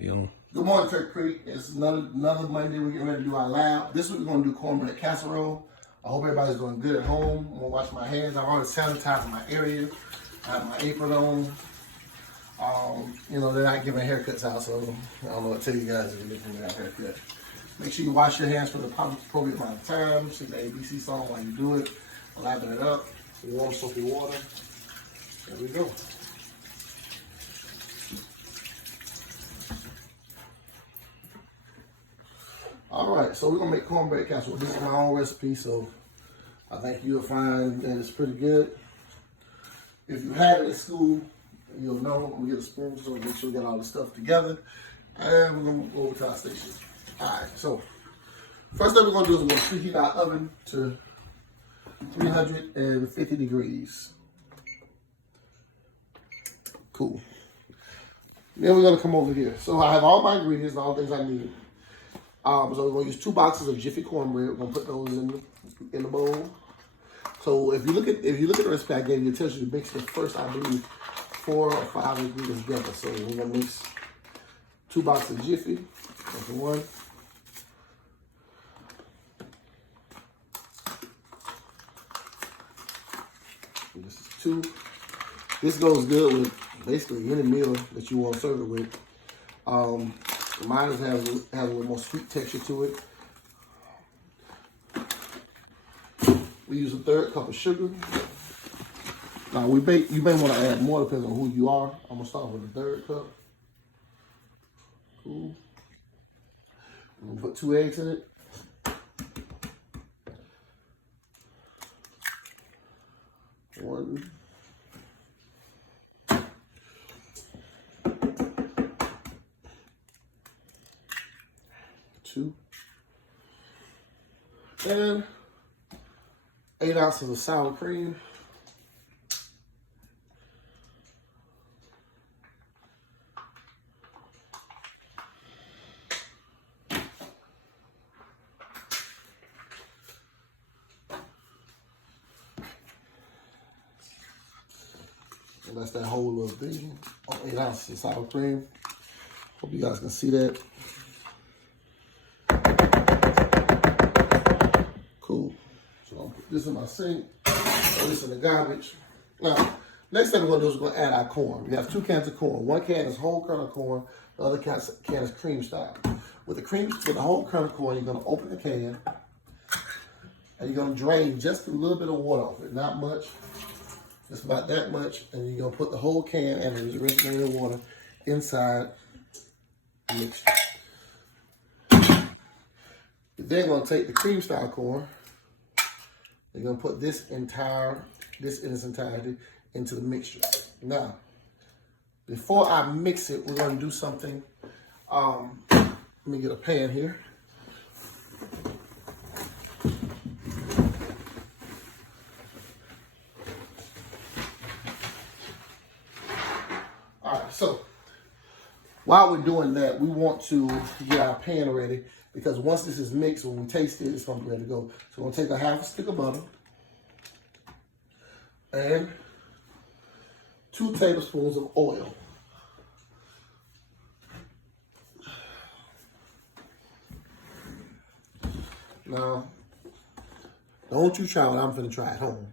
Good morning, Turkey Creek. It's another Monday. We're getting ready to do our lab. This week we're going to do cornbread casserole. I hope everybody's doing good at home. I'm going to wash my hands. I've already sanitized my area. I have my apron on. They're not giving haircuts out, so I don't know what to tell you guys if you're looking at a haircut. Make sure you wash your hands for the appropriate amount of time. Sing the ABC song while you do it. Lather it up. Warm soapy water. There we go. All right, so we're gonna make cornbread casserole. This is my own recipe, so I think you'll find that it's pretty good. If you had it at school, you'll know. I'm gonna get a spoon so make sure we get all the stuff together. And we're gonna go over to our station. All right, so first thing we're gonna do is we're gonna preheat our oven to 350 degrees. Cool. Then we're gonna come over here. So I have all my ingredients and all the things I need. So we're gonna use 2 boxes of Jiffy cornbread. We're gonna put those in the bowl. So if you look at the recipe I gave you, it tells you to mix the first, I believe, 4 or 5 ingredients together. So we're gonna mix 2 boxes of Jiffy. That's 1. And this is 2. This goes good with basically any meal that you want to serve it with. Mine has a little more sweet texture to it. We use a 1/3 cup of sugar. Now you may want to add more depending on who you are. I'm gonna start with a 1/3 cup. Cool. I'm gonna put 2 eggs in it. One. 2. And 8 ounces of sour cream. And that's that whole little thing. 8 ounces of sour cream. Hope you guys can see that. Cool. So I'm gonna put this in my sink, throw this in the garbage. Now, next thing we're gonna do is we're gonna add our corn. We have 2 cans of corn. 1 can is whole kernel corn, the other can is cream style. With the whole kernel corn, you're gonna open the can and you're gonna drain just a little bit of water off it, not much, just about that much, and you're gonna put the whole can and the rest of the water inside the mixture. You're then gonna take the cream style corn. You're gonna put this in its entirety into the mixture. Now, before I mix it, we're gonna do something. Let me get a pan here. All right, so while we're doing that, we want to get our pan ready because once this is mixed, when we taste it, it's gonna be ready to go. So we're gonna take a 1/2 stick of butter and 2 tablespoons of oil. Now, don't you try what I'm finna try at home.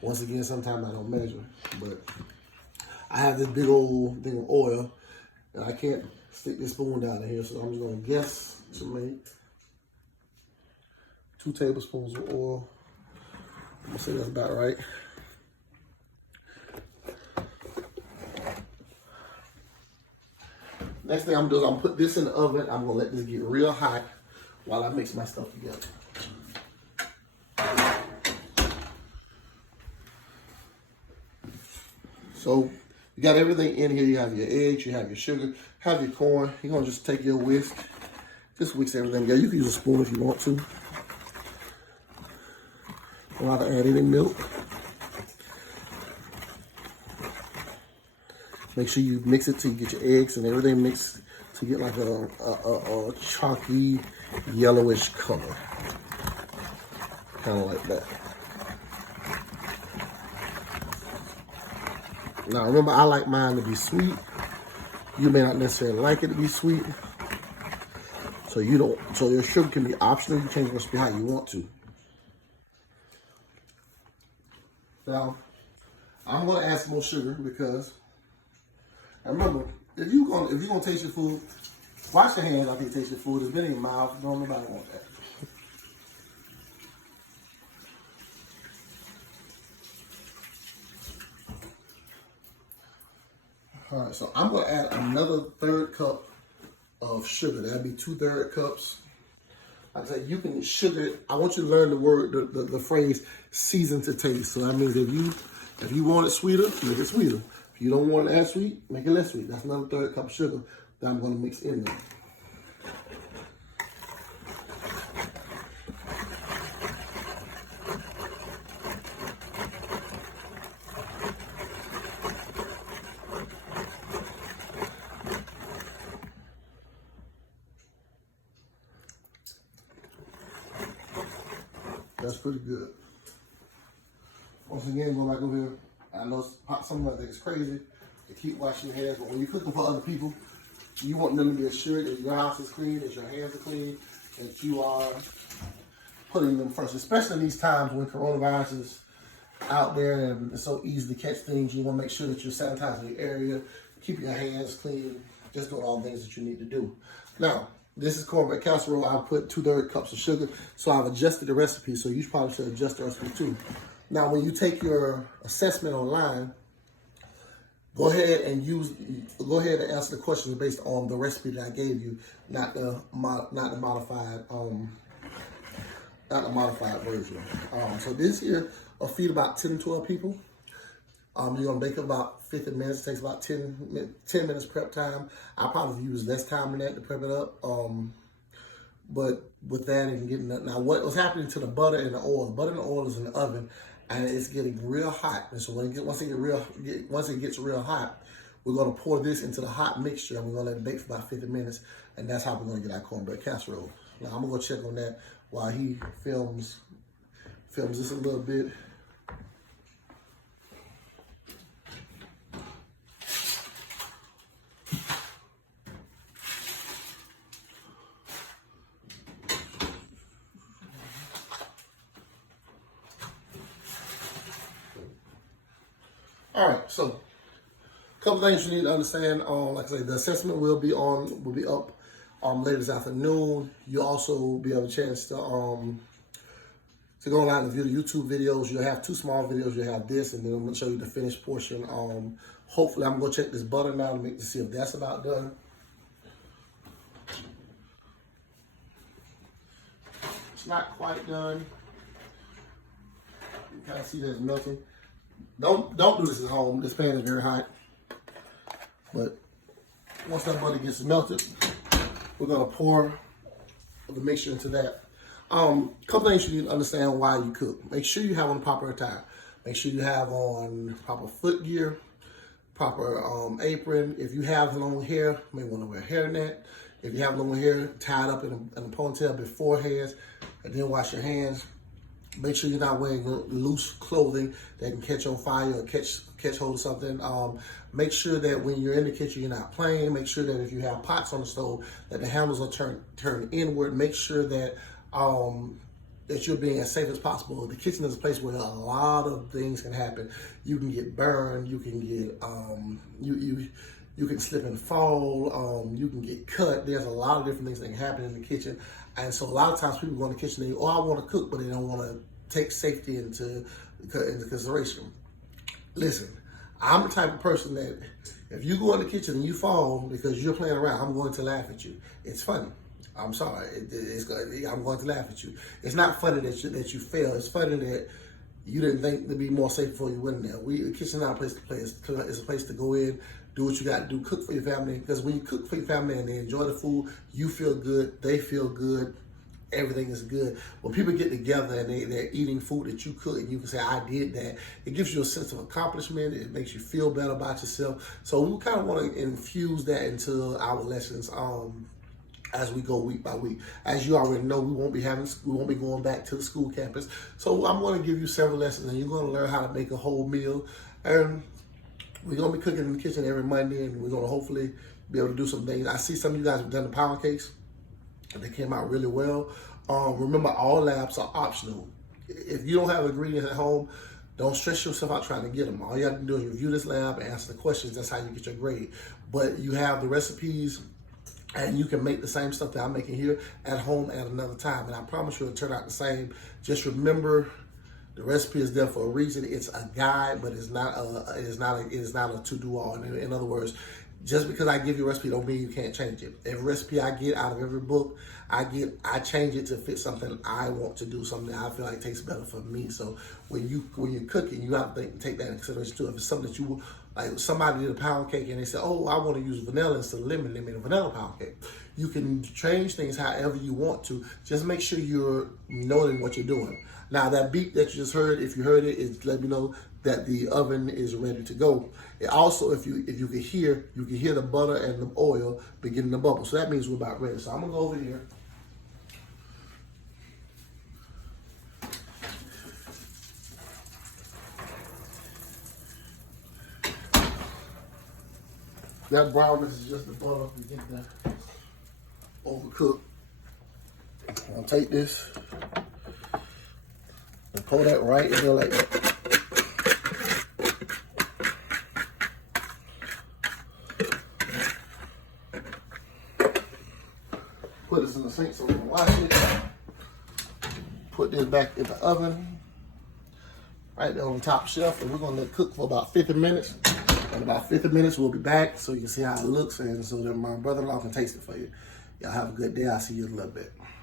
Once again, sometimes I don't measure, but I have this big old thing of oil and I can't stick this spoon down in here, so I'm just gonna guess to make 2 tablespoons of oil. I'm gonna say that's about right. Next thing I'm gonna do is I'm gonna put this in the oven. I'm gonna let this get real hot while I mix my stuff together. So you got everything in here. You have your eggs, you have your sugar, have your corn. You're gonna just take your whisk, just whisk everything together. You can use a spoon if you want to. Don't have to add any milk. Make sure you mix it till you get your eggs and everything mixed to get like a chalky yellowish color. Kind of like that. Now remember, I like mine to be sweet. You may not necessarily like it to be sweet. So your sugar can be optional. You change the recipe how you want to. Now, I'm gonna add some more sugar because, and remember, if you're gonna taste your food, wash your hands after you taste your food. It's been in your mouth. Don't nobody want that. All right, so I'm gonna add another 1/3 cup of sugar. That'd be 2/3 cups. Like I said, you can sugar it. I want you to learn the phrase season to taste. So that means if you want it sweeter, make it sweeter. If you don't want it as sweet, make it less sweet. That's another 1/3 cup of sugar that I'm gonna mix in there. That's pretty good. Once again, go back over here. I know some of think it's crazy to keep washing your hands, but when you're cooking for other people, you want them to be assured that your house is clean, that your hands are clean, that you are putting them first. Especially in these times when coronavirus is out there and it's so easy to catch things. You want to make sure that you're sanitizing your area, keeping your hands clean, just doing all the things that you need to do. Now, this is cornbread casserole. I put 2/3 cups of sugar, so I've adjusted the recipe. So you probably should adjust the recipe too. Now, when you take your assessment online, go ahead and answer the questions based on the recipe that I gave you, not the modified version. So this here will feed about 10 to 12 people. You're gonna bake it about 50 minutes. It takes about 10 minutes prep time. I probably use less time than that to prep it up. But with that and getting that, now what's happening to the butter and the oil? The butter and the oil is in the oven, and it's getting real hot. And so once it gets real hot, we're gonna pour this into the hot mixture, and we're gonna let it bake for about 50 minutes, and that's how we're gonna get our cornbread casserole. Now I'm gonna go check on that while he films this a little bit. All right, so a couple things you need to understand. Like I say, the assessment will be up later this afternoon. You'll also be able a chance to go online and view the YouTube videos. You'll have 2 small videos. You'll have this, and then I'm gonna show you the finished portion. Hopefully, I'm gonna check this butter now to see if that's about done. It's not quite done. You kind of see that it's melting. Don't do this at home. This pan is very hot. But once that butter gets melted, we're gonna pour the mixture into that. Couple things you need to understand why you cook. Make sure you have on the proper attire. Make sure you have on proper foot gear, proper apron. If you have long hair, you may want to wear a hairnet. If you have long hair, tie it up in a ponytail beforehand, and then wash your hands. Make sure you're not wearing loose clothing that can catch on fire or catch hold of something. Make sure that when you're in the kitchen, you're not playing. Make sure that if you have pots on the stove, that the handles are turned inward. Make sure that that you're being as safe as possible. The kitchen is a place where a lot of things can happen. You can get burned. You can get you can slip and fall. You can get cut. There's a lot of different things that can happen in the kitchen. And so a lot of times people go in the kitchen and I want to cook, but they don't want to take safety into consideration. Listen, I'm the type of person that if you go in the kitchen and you fall because you're playing around, I'm going to laugh at you. It's funny. I'm sorry. I'm going to laugh at you. It's not funny that you fail. It's funny that you didn't think to be more safe before you went in there. The kitchen's not a place to play. It's a place to go in, do what you got to do, cook for your family. Because when you cook for your family and they enjoy the food, you feel good, they feel good, everything is good. When people get together and they're eating food that you cook and you can say, I did that, it gives you a sense of accomplishment. It makes you feel better about yourself. So we kind of want to infuse that into our lessons as we go week by week. As you already know, we won't be going back to the school campus. So I'm going to give you several lessons and you're going to learn how to make a whole meal. And we're going to be cooking in the kitchen every Monday, and we're going to hopefully be able to do some things. I see some of you guys have done the pound cakes, and they came out really well. Remember, all labs are optional. If you don't have ingredients at home, don't stress yourself out trying to get them. All you have to do is review this lab and answer the questions. That's how you get your grade. But you have the recipes, and you can make the same stuff that I'm making here at home at another time. And I promise you it'll turn out the same. Just remember, the recipe is there for a reason. It's a guide, but it's not a to-do all. In other words, just because I give you a recipe don't mean you can't change it. Every recipe I get out of every book I change it to fit something I want to do, something that I feel like tastes better for me. So when you're cooking, you have to take that into consideration too. If it's something that you like, somebody did a pound cake and they said, "Oh, I want to use vanilla instead of lemon," they made a vanilla pound cake. You can change things however you want to. Just make sure you're knowing what you're doing. Now that beep that you just heard, if you heard it, is let me know that the oven is ready to go. It also, if you can hear the butter and the oil beginning to bubble. So that means we're about ready. So I'm gonna go over here. That brownness is just the butter to get that overcooked. I'm gonna take this and pour that right in there like that. Put this in the sink so we can wash it. Put this back in the oven, right there on the top shelf, and we're gonna let it cook for about 50 minutes. In about 50 minutes, we'll be back so you can see how it looks and so that my brother-in-law can taste it for you. Y'all have a good day. I'll see you in a little bit.